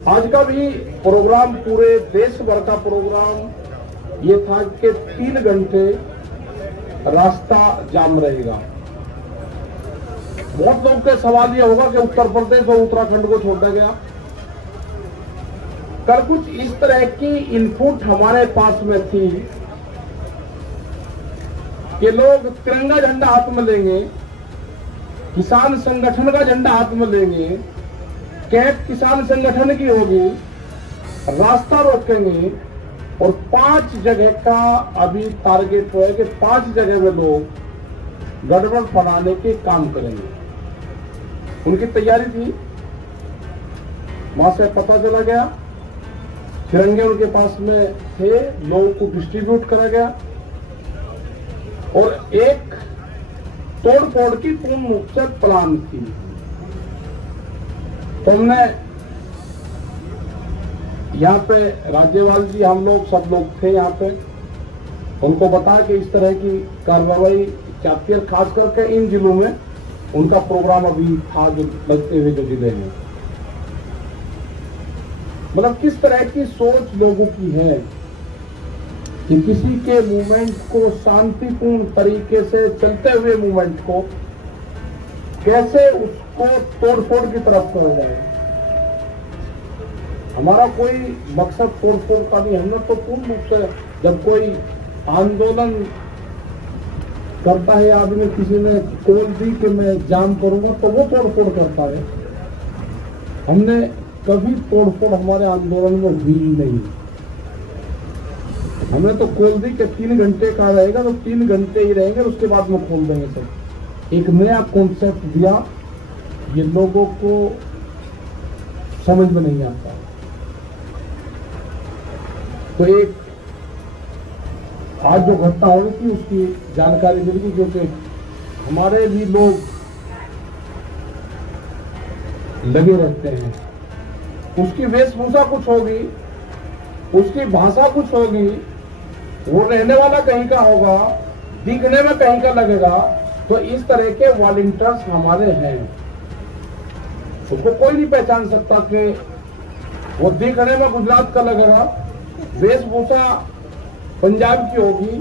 आज का भी प्रोग्राम पूरे देश भर का प्रोग्राम ये था कि 3 घंटे रास्ता जाम रहेगा। बहुत लोग के सवाल ये होगा कि उत्तर प्रदेश और उत्तराखंड को छोड़ा गया। कल कुछ इस तरह की इनपुट हमारे पास में थी कि लोग तिरंगा झंडा हाथ में लेंगे, किसान संगठन का झंडा हाथ में लेंगे, कैब किसान संगठन की होगी, रास्ता रोकेंगे और 5 जगह का अभी टारगेट है कि 5 जगह में लोग गड़बड़ बनाने के काम करेंगे। उनकी तैयारी थी। वहां से पता चला गया, तिरंगे उनके पास में थे, लोगों को डिस्ट्रीब्यूट करा गया और एक तोड़ फोड़ की पूर्ण रूप से प्लान थी। तो हमने यहाँ पे राज्यपाल जी, हम लोग सब लोग थे यहाँ पे, उनको बताया कि इस तरह की कार्रवाई चाहती है। खास करके इन जिलों में उनका प्रोग्राम अभी था, जो लगते हुए जो जिले हैं, मतलब किस तरह की सोच लोगों की है कि किसी के मूवमेंट को शांतिपूर्ण तरीके से चलते हुए मूवमेंट को कैसे उसको तोड़फोड़ की तरफ कर जाए। हमारा कोई मकसद तोड़फोड़ का नहीं। हमने तो पूर्ण रूप से, जब कोई आंदोलन करता है आदमी, किसी ने कॉल दी कि मैं जाम करूंगा, तो वो तोड़फोड़ करता है। हमने कभी तोड़फोड़ हमारे आंदोलन में हुई नहीं। हमने तो खोल दी कि 3 घंटे का रहेगा तो 3 घंटे ही रहेंगे, उसके बाद में खोल देंगे सब। एक नया कॉन्सेप्ट दिया, ये लोगों को समझ में नहीं आता। तो एक आज जो घटना हुई थी उसकी जानकारी मिल गई, क्योंकि हमारे भी लोग लगे रहते हैं। उसकी वेशभूषा कुछ होगी, उसकी भाषा कुछ होगी, वो रहने वाला कहीं का होगा, दिखने में कहीं का लगेगा। तो इस तरह के वॉलंटियर्स हमारे हैं। उसको कोई नहीं पहचान सकता कि वो दिखने में गुजरात का लगेगा, वेशभूषा पंजाब की होगी,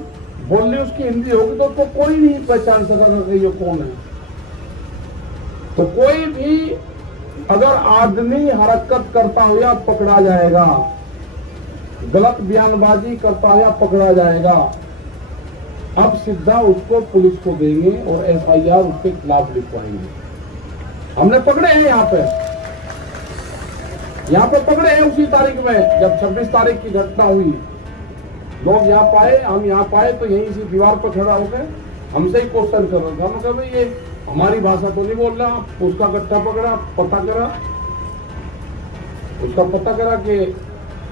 बोलनी उसकी हिंदी होगी, तो उसको कोई नहीं पहचान सकेगा कि ये कौन है। तो कोई भी अगर आदमी हरकत करता हुआ पकड़ा जाएगा, गलत बयानबाजी करता हुआ पकड़ा जाएगा, अब सीधा उसको पुलिस को देंगे और एफआईआर उसके खिलाफ लिखवाएंगे। हमने पकड़े हैं यहाँ पे पकड़े हैं उसी तारीख में, जब 26 तारीख की घटना हुई। लोग यहाँ पाए, हम यहाँ पाए तो यहीं इसी दीवार पर खड़ा होकर हमसे ही क्वेश्चन कर रहे थे। हमने कहा भाई ये हमारी भाषा तो नहीं बोल रहा। उसका गट्टा पकड़ा, पता करा, उसका पता करा कि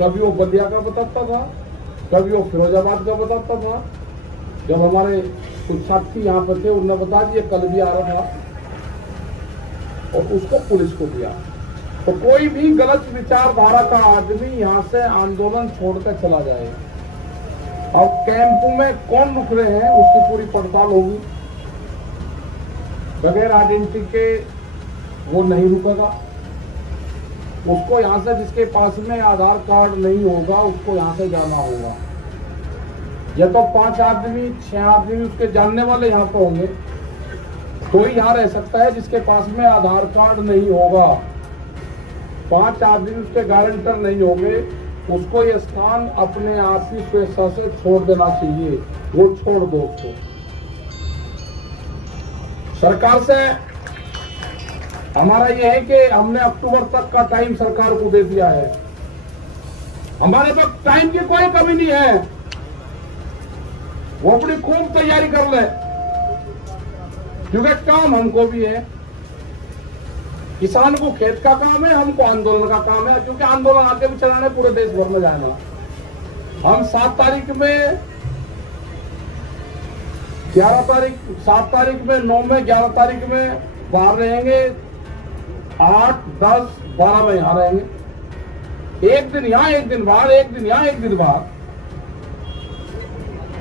कभी वो बलिया का बताता था, कभी वो फिरोजाबाद का बताता था। जब हमारे कुछ साथी यहाँ पर थे, उन्होंने बता दिया कल भी आ रहा था, और उसको पुलिस को दिया। तो कोई भी गलत विचारधारा का आदमी यहाँ से आंदोलन छोड़कर चला जाए। अब कैंप में कौन रुक रहे हैं उसकी पूरी पड़ताल होगी। बगैर आइडेंटिटी के वो नहीं रुकेगा। उसको यहाँ से, जिसके पास में आधार कार्ड नहीं होगा, उसको यहाँ से जाना होगा। या तो 5 आदमी 6 आदमी उसके जानने वाले यहाँ पर होंगे तो ही यहाँ रह सकता है। जिसके पास में आधार कार्ड नहीं होगा, 5 आदमी उसके गारंटर नहीं होंगे, उसको ये स्थान अपने आप ही स्वेच्छा से छोड़ देना चाहिए। वो छोड़ दो उसको। सरकार से हमारा ये है कि हमने अक्टूबर तक का टाइम सरकार को दे दिया है। हमारे पास टाइम की कोई कमी नहीं है। वो अपनी खूब तैयारी कर ले, क्योंकि काम हमको भी है। किसान को खेत का काम है, हमको आंदोलन का काम है, क्योंकि आंदोलन आगे भी चलाने पूरे देश भर में जाना। हम 7 तारीख में, 11 तारीख, 7 तारीख में, 9 में, 11 तारीख में बाहर रहेंगे। 8, 10, 12 में यहां रहेंगे। एक दिन यहां, एक दिन बाहर, एक दिन यहां, एक दिन बाहर।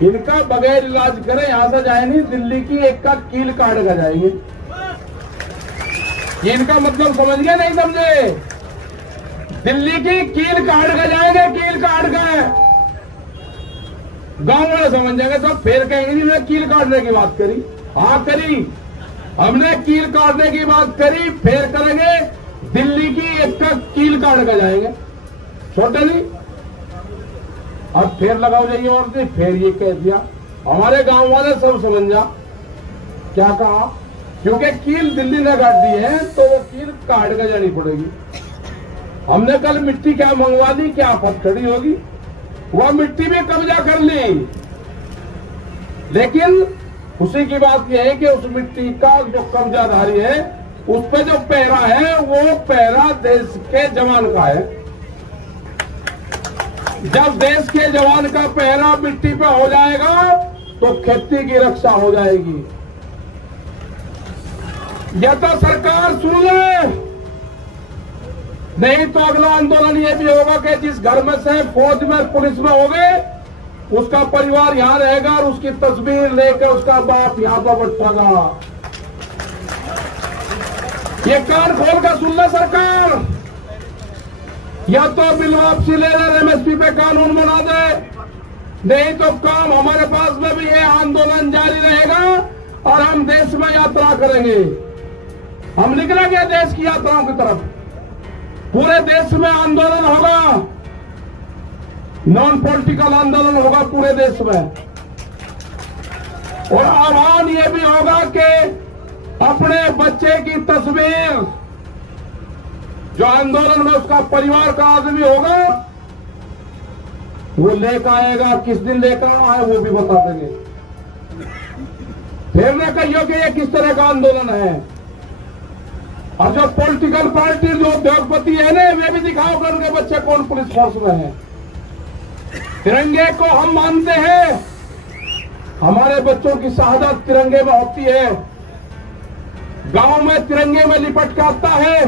इनका बगैर इलाज करें यहां से जाए नहीं, दिल्ली की एक का कील काट कर जाएंगे। इनका मतलब समझ गए नहीं समझे? दिल्ली की कील काट के जाएंगे, कील काट के। गांव वाले समझ जाएंगे तो फिर कहेंगे नहीं मैं कील काटने की बात करी। हाँ करी, हमने कील काटने की बात करी, फिर करेंगे दिल्ली की एक का कील काट के जाएंगे, छोटे नहीं। अब फिर लगाओ जाइए और फिर ये कह दिया, हमारे गांव वाले सब समझ जा क्या कहा, क्योंकि कील दिल्ली ने काट दी है तो वो कील काट के जानी पड़ेगी। हमने कल मिट्टी क्या मंगवा दी, क्या आफत खड़ी होगी, वह मिट्टी भी कब्जा कर ली। लेकिन खुशी की बात यह है कि उस मिट्टी का जो कब्जाधारी है, उस पे जो पहरा है वो पहरा देश के जवान का है। जब देश के जवान का पहरा मिट्टी पे हो जाएगा तो खेती की रक्षा हो जाएगी। यह तो सरकार सुन ले, नहीं तो अगला आंदोलन ये भी होगा कि जिस घर में से फौज में पुलिस में हो गए उसका परिवार यहां रहेगा और उसकी तस्वीर लेकर उसका बाप यहां पर बैठेगा। ये कान खोल कर सुन ले सरकार, या तो बिल वापसी ले ले, एमएसपी पे कानून बना दे, नहीं तो काम हमारे पास में भी ये आंदोलन जारी रहेगा और हम देश में यात्रा करेंगे। हम निकलेंगे देश की यात्राओं की तरफ, पूरे देश में आंदोलन होगा, नॉन पॉलिटिकल आंदोलन होगा पूरे देश में। और आह्वान ये भी होगा कि अपने बच्चे की तस्वीर जो आंदोलन में उसका परिवार का आदमी होगा वो लेकर आएगा, किस दिन लेकर आए वो भी बता देंगे। फिर न कहियो कि ये किस तरह का आंदोलन है। और जो पॉलिटिकल पार्टी जो उद्योगपति है ना, वे भी दिखाओ कि उनके बच्चे कौन पुलिस फोर्स में है। तिरंगे को हम मानते हैं, हमारे बच्चों की शहादत तिरंगे में होती है। गांव में तिरंगे में लिपट के आता है,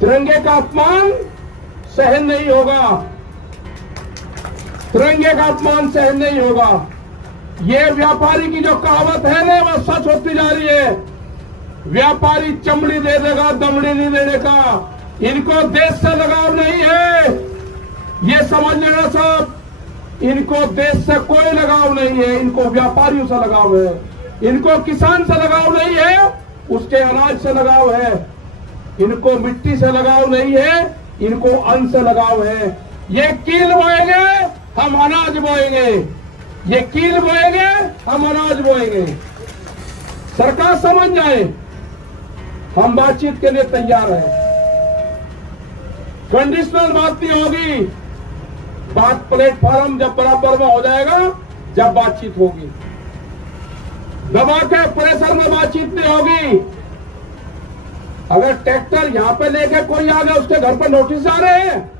तिरंगे का अपमान सहन नहीं होगा, तिरंगे का अपमान सहन नहीं होगा। ये व्यापारी की जो कहावत है ना, वह सच होती जा रही है। व्यापारी चमड़ी दे देगा, दमड़ी नहीं देने का। इनको देश से लगाव नहीं है, ये समझ लेना सब। इनको देश से कोई लगाव नहीं है, इनको व्यापारियों से लगाव है। इनको किसान से लगाव नहीं है, उसके अनाज से लगाव है। इनको मिट्टी से लगाव नहीं है, इनको अन्न से लगाव है। ये कील बोएंगे, हम अनाज बोएंगे, ये कील बोएंगे, हम अनाज बोएंगे। सरकार समझ जाए, हम बातचीत के लिए तैयार हैं। कंडीशनल बात नहीं होगी, बात प्लेटफॉर्म जब बराबर में हो जाएगा, जब बातचीत होगी। दबा के प्रेशर में बातचीत नहीं होगी। अगर ट्रैक्टर यहां पे लेके कोई आ गया, उसके घर पर नोटिस आ रहे हैं,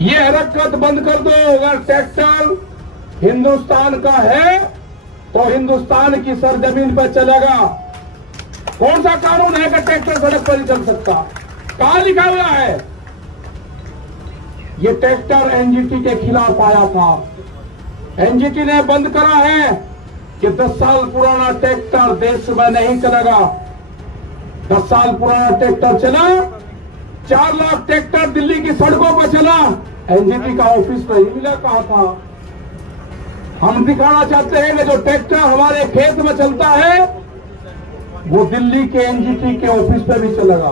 ये हरकत बंद कर दो। अगर ट्रैक्टर हिंदुस्तान का है तो हिंदुस्तान की सरजमीन पर चलेगा। कौन सा कानून है कि ट्रैक्टर सड़क पर नहीं चल सकता? कहां लिखा हुआ है? ये ट्रैक्टर एनजीटी के खिलाफ आया था, एनजीटी ने बंद करा है कि 10 साल पुराना ट्रैक्टर देश में नहीं चलेगा। 10 साल पुराना ट्रैक्टर चला, 4 लाख ट्रैक्टर दिल्ली की सड़कों पर चला, एनजीटी का ऑफिस नहीं मिला। कहा था हम दिखाना चाहते हैं कि जो ट्रैक्टर हमारे खेत में चलता है वो दिल्ली के एनजीटी के ऑफिस पे भी चलेगा।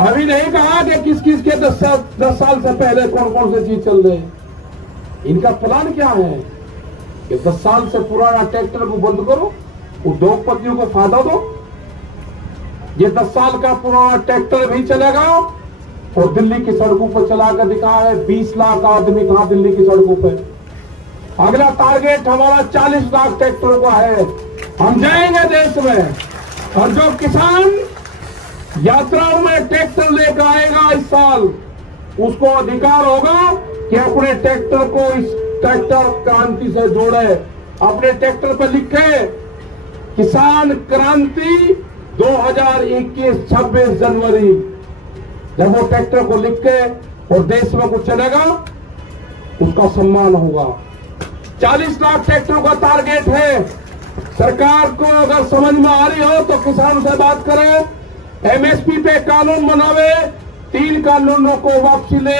अभी नहीं कहा कि किस किस के 10 साल से पहले कौन कौन से चीज चल रहे हैं। इनका प्लान क्या है कि 10 साल से पुराना ट्रैक्टर को बंद करो, उद्योगपतियों को फायदा दो। ये 10 साल का पुराना ट्रैक्टर भी चलेगा और दिल्ली की सड़कों पर चला कर दिखा है। 20 लाख आदमी था दिल्ली की सड़कों पर। अगला टारगेट हमारा 40 लाख ट्रैक्टरों का है। हम जाएंगे देश में, और जो किसान यात्राओं में ट्रैक्टर लेकर आएगा इस साल, उसको अधिकार होगा कि अपने ट्रैक्टर को इस ट्रैक्टर क्रांति से जोड़े। अपने ट्रैक्टर पर लिखे किसान क्रांति 2021 26 जनवरी। जब वो ट्रैक्टर को लिख के और देश में कुछ चलेगा, उसका सम्मान होगा। 40 लाख ट्रैक्टरों का टारगेट है। सरकार को अगर समझ में आ रही हो तो किसान से बात करें, एमएसपी पे कानून बनावे, 3 कानूनों को वापसी ले।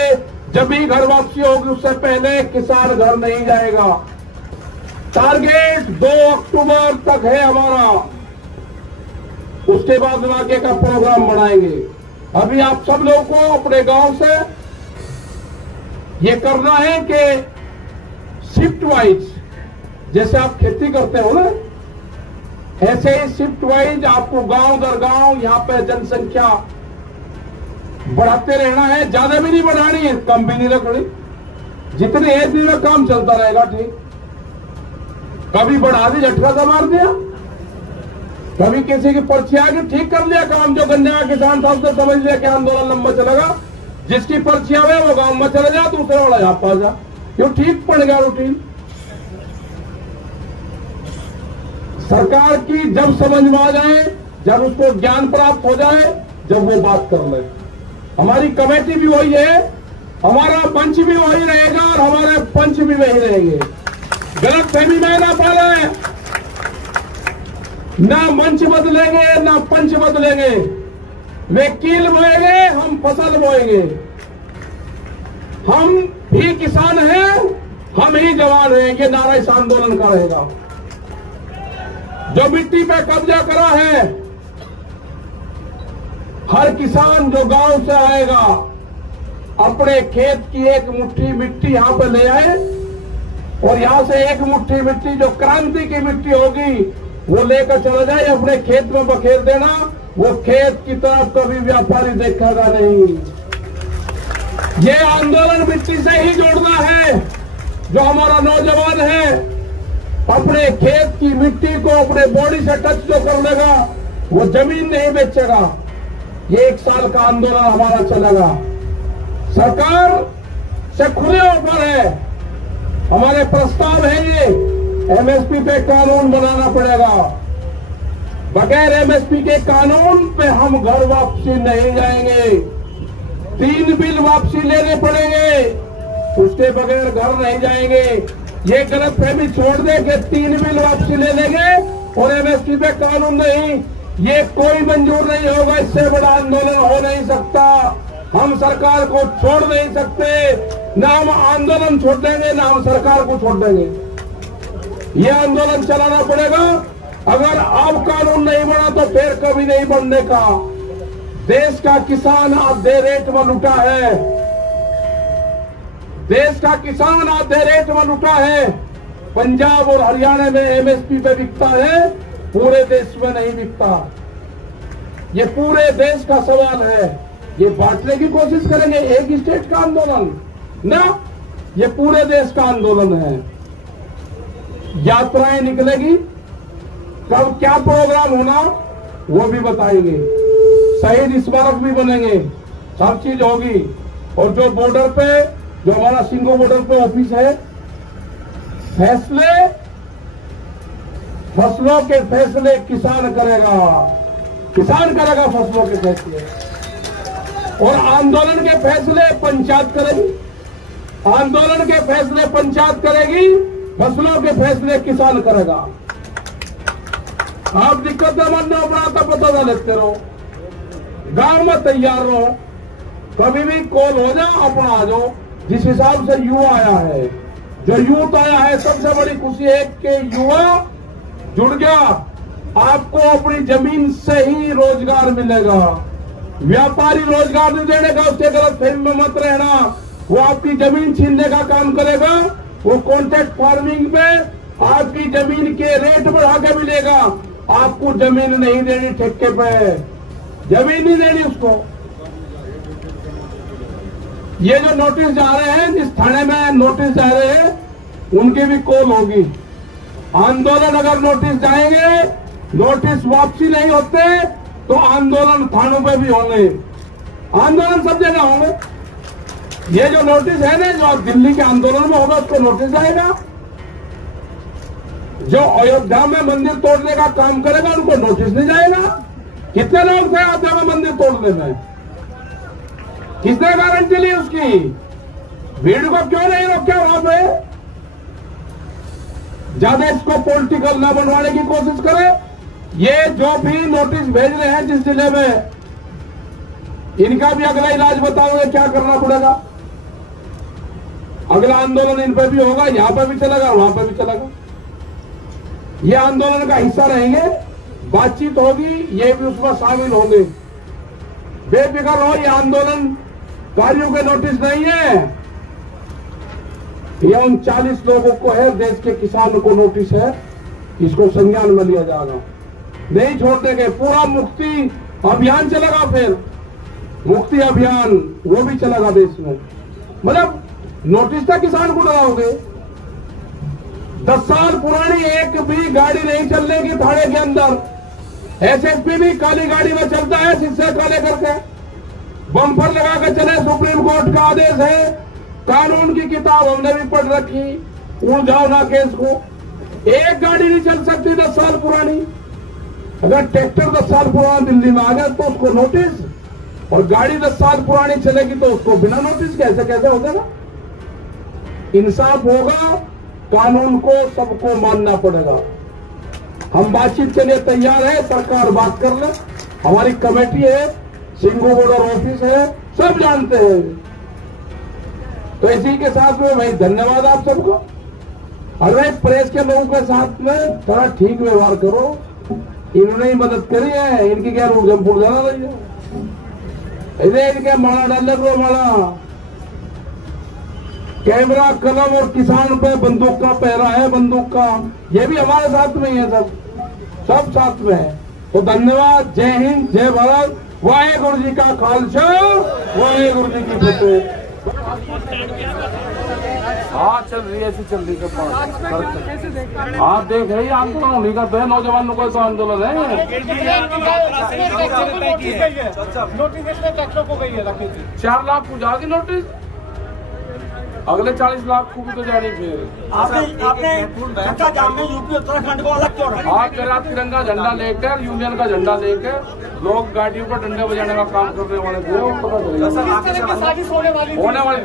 जब भी घर वापसी होगी उससे पहले किसान घर नहीं जाएगा। टारगेट 2 अक्टूबर तक है हमारा, उसके बाद आगे का प्रोग्राम बनाएंगे। अभी आप सब लोगों को अपने गांव से ये करना है कि शिफ्ट वाइज, जैसे आप खेती करते हो ना, ऐसे ही शिफ्ट वाइज आपको गांव दर गांव यहाँ पे जनसंख्या बढ़ाते रहना है। ज्यादा भी नहीं बढ़ानी है, कम भी नहीं रखनी। जितने एक दिन में काम चलता रहेगा ठीक। कभी बढ़ा दी, झटका सा मार दिया, कभी किसी की पर्ची आके ठीक कर लिया काम। जो गन्ने का किसान था उसने समझ लिया कि आंदोलन लंबा चलेगा, जिसकी पर्ची आवे वो गांव में चले जा, दूसरे वाला यहाँ पास जा, क्यों ठीक पड़ गया रूटीन। सरकार की जब समझ में आ जाए, जब उसको ज्ञान प्राप्त हो जाए, जब वो बात कर ले। हमारी कमेटी भी वही है, हमारा मंच भी वही रहेगा और हमारे पंच भी वही रहेंगे। गलत फहमी में ना पाले, ना मंच बदलेंगे ना पंच बदलेंगे। वे कील बोएंगे, हम फसल बोएंगे। हम भी किसान हैं, हम ही जवान हैं, ये नारा इस आंदोलन का रहेगा। जो मिट्टी पे कब्जा करा है, हर किसान जो गांव से आएगा अपने खेत की एक मुट्ठी मिट्टी यहां पर ले आए और यहां से एक मुट्ठी मिट्टी जो क्रांति की मिट्टी होगी वो लेकर चला जाए, अपने खेत में बखेर देना। वो खेत की तरफ कभी व्यापारी देखेगा नहीं। ये आंदोलन मिट्टी से ही जोड़ना है। जो हमारा नौजवान है अपने खेत की मिट्टी को अपने बॉडी से टच जो कर लेगा वो जमीन नहीं बेचेगा। ये 1 साल का आंदोलन हमारा चलेगा। सरकार से खुले ऊपर है, हमारे प्रस्ताव है ये एमएसपी पे कानून बनाना पड़ेगा। बगैर एमएसपी के कानून पे हम घर वापसी नहीं जाएंगे। 3 बिल वापसी लेने पड़ेंगे, उसके बगैर घर नहीं जाएंगे। ये गलत फहमी छोड़ दे कि 3 बिल वापसी ले लेंगे और एमएसपी पे कानून नहीं, ये कोई मंजूर नहीं होगा। इससे बड़ा आंदोलन हो नहीं सकता। हम सरकार को छोड़ नहीं सकते, ना हम आंदोलन छोड़ देंगे ना हम सरकार को छोड़ देंगे। ये आंदोलन चलाना पड़ेगा। अगर अब कानून नहीं बना तो फिर कभी नहीं बनने का। देश का किसान आधे रेट में लुटा है, देश का किसान आधे रेट में लुटा है। पंजाब और हरियाणा में एमएसपी पे बिकता है, पूरे देश में नहीं बिकता। ये पूरे देश का सवाल है। ये बांटने की कोशिश करेंगे एक स्टेट का आंदोलन ना, ये पूरे देश का आंदोलन है। यात्राएं निकलेगी, कब क्या प्रोग्राम होना वो भी बताएंगे। शहीद स्मारक भी बनेंगे, सब चीज होगी। और जो बॉर्डर पे, जो हमारा सिंगो बॉर्डर पे ऑफिस है, फैसले, फसलों के फैसले किसान करेगा, किसान करेगा फसलों के फैसले। और आंदोलन के फैसले पंचायत करेगी, आंदोलन के फैसले पंचायत करेगी, फसलों के फैसले किसान करेगा। आप दिक्कत मत न बनाता पता ना लेते रहो, गांव में तैयार रहो, कभी भी कॉल हो जाओ, अपना आ जाओ। जिस हिसाब से युवा आया है, जो यूथ आया है, सबसे बड़ी खुशी है कि युवा जुड़ गया। आपको अपनी जमीन से ही रोजगार मिलेगा। व्यापारी रोजगार नहीं देने का, उसके गलत फहमी में मत रहना। वो आपकी जमीन छीनने का काम करेगा। वो कॉन्ट्रैक्ट फार्मिंग पे आपकी जमीन के रेट बढ़ा के मिलेगा। आपको जमीन नहीं देनी, ठेके पे जमीन नहीं देनी उसको। ये जो नोटिस जा रहे हैं, जिस थाने में नोटिस जा रहे हैं, उनकी भी कॉल होगी। आंदोलन अगर नोटिस जाएंगे, नोटिस वापसी नहीं होते तो आंदोलन थानों पे भी होंगे, आंदोलन सब जगह होंगे। ये जो नोटिस है ना, जो दिल्ली के आंदोलन में होगा उसको नोटिस जाएगा। जो अयोध्या में मंदिर तोड़ने का काम करेगा उनको नोटिस नहीं जाएगा। कितने लोग थे अयोध्या में मंदिर तोड़ने में? किसने गारंटी ली उसकी? भीड़ को क्यों नहीं रोका वहां पे? ज्यादा इसको पॉलिटिकल न बनवाने की कोशिश करें। ये जो भी नोटिस भेज रहे हैं जिस जिले में, इनका भी अगला इलाज बताओगे क्या करना पड़ेगा। अगला आंदोलन इन पर भी होगा, यहां पर भी चलेगा, वहां पर भी चलेगा। ये आंदोलन का हिस्सा रहेंगे, बातचीत होगी, ये भी उसमें शामिल होंगे। बेफिक्र हो, ये आंदोलन कार्यों के नोटिस नहीं है, ये उन 40 लोगों को है, देश के किसानों को नोटिस है, इसको संज्ञान में लिया जाएगा, नहीं छोड़ देंगे। पूरा मुक्ति अभियान चलेगा, फिर मुक्ति अभियान वो भी चलेगा देश में। मतलब नोटिस तक किसान को लगाओगे। 10 साल पुरानी एक भी गाड़ी नहीं चलने की थाने के अंदर। एसएसपी भी काली गाड़ी में चलता है, शीशे काले करके बम्पर लगा के चले। सुप्रीम कोर्ट का आदेश है, कानून की किताब हमने भी पढ़ रखी, उलझाओ ना केस को। एक गाड़ी नहीं चल सकती 10 साल पुरानी। अगर ट्रैक्टर 10 साल पुराना दिल्ली में आ गया तो उसको नोटिस, और गाड़ी 10 साल पुरानी चलेगी तो उसको बिना नोटिस के। कैसे हो जाएगा? इंसाफ होगा, कानून को सबको मानना पड़ेगा। हम बातचीत के लिए तैयार है, सरकार बात कर ले, हमारी कमेटी है, सिंगू बॉर्डर ऑफिस है, सब जानते हैं। तो इसी के साथ में भाई धन्यवाद आप सबको। अरे प्रेस के लोगों के साथ में थोड़ा ठीक व्यवहार करो, इन्होंने ही मदद करी है, इनकी क्या रूल जाना रही है, इधर इनके माला डालने को माला। कैमरा, कलम और किसान पे बंदूक का पहरा है, बंदूक का। ये भी हमारे साथ में ही है, सब साथ में है। तो धन्यवाद, जय हिंद, जय भारत, वाहेगुरु जी का खालसा, वाहेगुरु जी की फतेह। हाँ चल रही है, ऐसी चल रही है। हाँ देख रही आंदोलन उन्हीं का तो है, नौजवानों का तो आंदोलन है। नोटिस को गई है 4 लाख को जाएगी नोटिस, अगले 40 लाख को भी तो जाने। फिर आपने चक्का जाम में यूपी उत्तराखंड को अलग क्यों रखा? आप कह रहा तिरंगा झंडा लेकर, यूनियन का झंडा लेकर लोग गाड़ियों पर डंडे बजाने का काम करने वाले थे, वो पता चलेगा होने वाली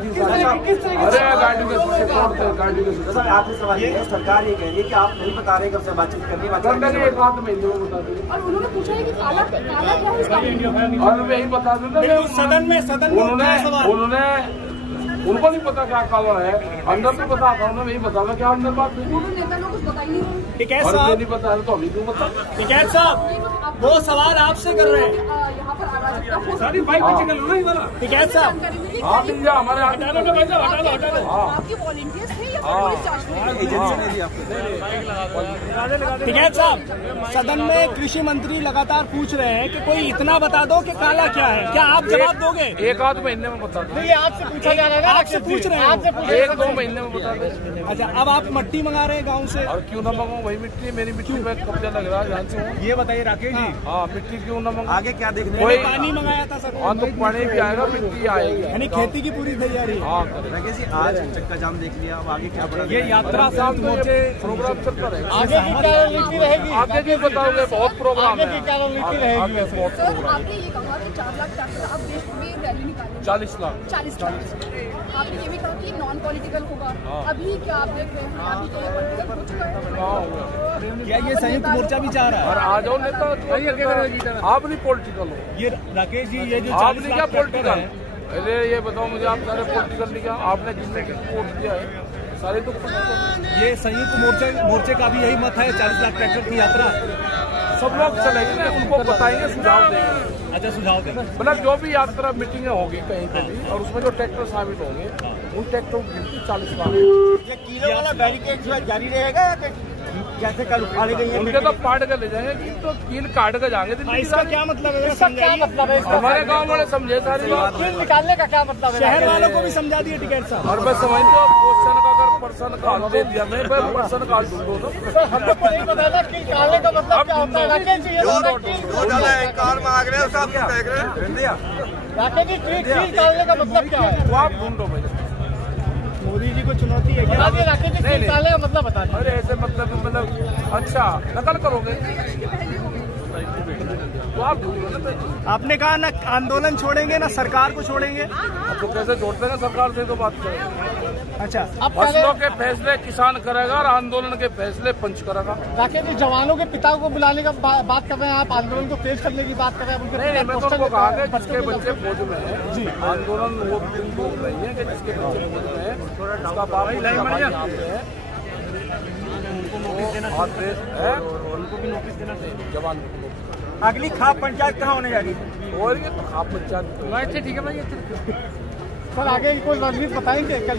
थी। अरे गाड़ियों के तोड़ते, गाड़ियों के। आपने सवाल ये सरकार ये कह रही है कि आप नहीं बता रहे, कब से बातचीत करनी बात एक हाथ में वो बता देंगे। और उन्होंने पूछा है कि काला क्या है इसका, और मैं यही बता दूंगा। सदन में उन्होंने उनको नहीं पता क्या काला है, अंदर तो पता था, उन्होंने नहीं बताया क्या अंदर बात नहीं पता है तो अभी क्यों बता। टिकैत साहब वो सवाल आपसे कर रहे हैं, टिकैत साहब आप हमारे टिकैत साहब, सदन में कृषि मंत्री लगातार पूछ रहे हैं कि कोई इतना बता दो कि काला क्या है, क्या आप जवाब दोगे? एक आध महीने में बता दो। ये आपसे पूछा जा रहा है, आपसे पूछ रहे हैं, 1-2 महीने में बता दो। अच्छा, अब आप मिट्टी मंगा रहे हैं गाँव से? और क्यों ना मंगाऊं, वही मिट्टी, मेरी मिट्टी में कब्जा लग रहा है, जानते हो। ये बताइए राकेश जी। हाँ मिट्टी क्यों ना मंगा, आगे क्या देखने? कोई पानी मंगाया था सर। हाँ तो पानी भी आएगा, मिट्टी आएगी, यानी खेती की पूरी तैयारी। हाँ राकेश जी, आज चक्का जाम देख लिया, अब आगे क्या बढ़ा? ये यात्रा मोर्चे प्रोग्राम चलता रहेगा, आगे की क्या रणनीति रहेगी? आगे की बताओगे, बहुत प्रोग्राम है, आगे की क्या रणनीति रहेगी? आपने ये कहा कि 4 लाख ट्रैक्टर अब देश में रैली निकालेंगे, 40 लाख। आपने ये भी कहा कि नॉन पॉलिटिकल होगा, अभी क्या आप देख रहे हैं, अभी तो ये पॉलिटिकल हो चुका है। क्या ये संयुक्त मोर्चा भी चाह रहा है? और आ जाओ नेता, आप नहीं पॉलिटिकल हो। ये राकेश जी, ये जो आपने क्या पॉलिटिकल है? अरे ये बताओ मुझे, आप सारे पॉलिटिकल नहीं, आपने जिसने वोट दिया है सारे तो। ये संयुक्त मोर्चे का भी यही मत है, 40 लाख ट्रैक्टर की यात्रा सब लोग चलेंगे ना, उनको बताएंगे, सुझाव देंगे। अच्छा सुझाव देंगे, मतलब जो भी यात्रा मीटिंगें होगी कहीं पे भी, और उसमें जो ट्रैक्टर शामिल होंगे उन ट्रैक्टरों की गिनती 40 लाख। ये किलो वाला बैरिकेड जारी रहेगा जैसे कल उखाड़े गए हैं, उनके तो पाट कर ले जाएंगे, तो कील काट कर जाएंगे। इसका क्या मतलब है? इसका क्या मतलब है? हमारे गाँव वाले समझे सारी बात, कील निकालने का क्या मतलब है? शहर वालों को भी समझा दिए टिकैत साहब। और मैं समझते क्वेश्चन का अगर पर्सन काट दे दिया, मैं पर्सन काट दूंगा तो हमको नहीं पता था कील निकालने का मतलब क्या होता है। राकेश जी कार में आ गए, राकेश जी कील निकालने का मतलब क्या है? वो आप ढूंढो भाई, मोदी जी को चुनौती है क्या? राकेश जी कील निकालने का मतलब बता दें। अरे ऐसे मतलब अच्छा नकल करोगे तो आप आपने कहा ना आंदोलन छोड़ेंगे ना सरकार को छोड़ेंगे, तो कैसे छोड़ते हैं? सरकार से तो बात करें। अच्छा, अब फसलों के फैसले किसान करेगा और आंदोलन के फैसले पंच करेगा। राकेश जी, जवानों के पिता को बुलाने का बात कर रहे हैं आप, आंदोलन को तेज करने की बात कर रहे हैं। नहीं, मैं तो कहा कि जिसके बच्चे फौज में है जी, आंदोलन वो लोग नहीं है कि जिसके बच्चे फौज में है उसका बाप यहाँ पे है, उनको भी नोटिस देना चाहिए जवान को। अगली खाप पंचायत कहाँ होने जा रही है? और ये तो खाप पंचायत। ठीक है भाई, सर आगे की कोई रणनीति बताएंगे कल?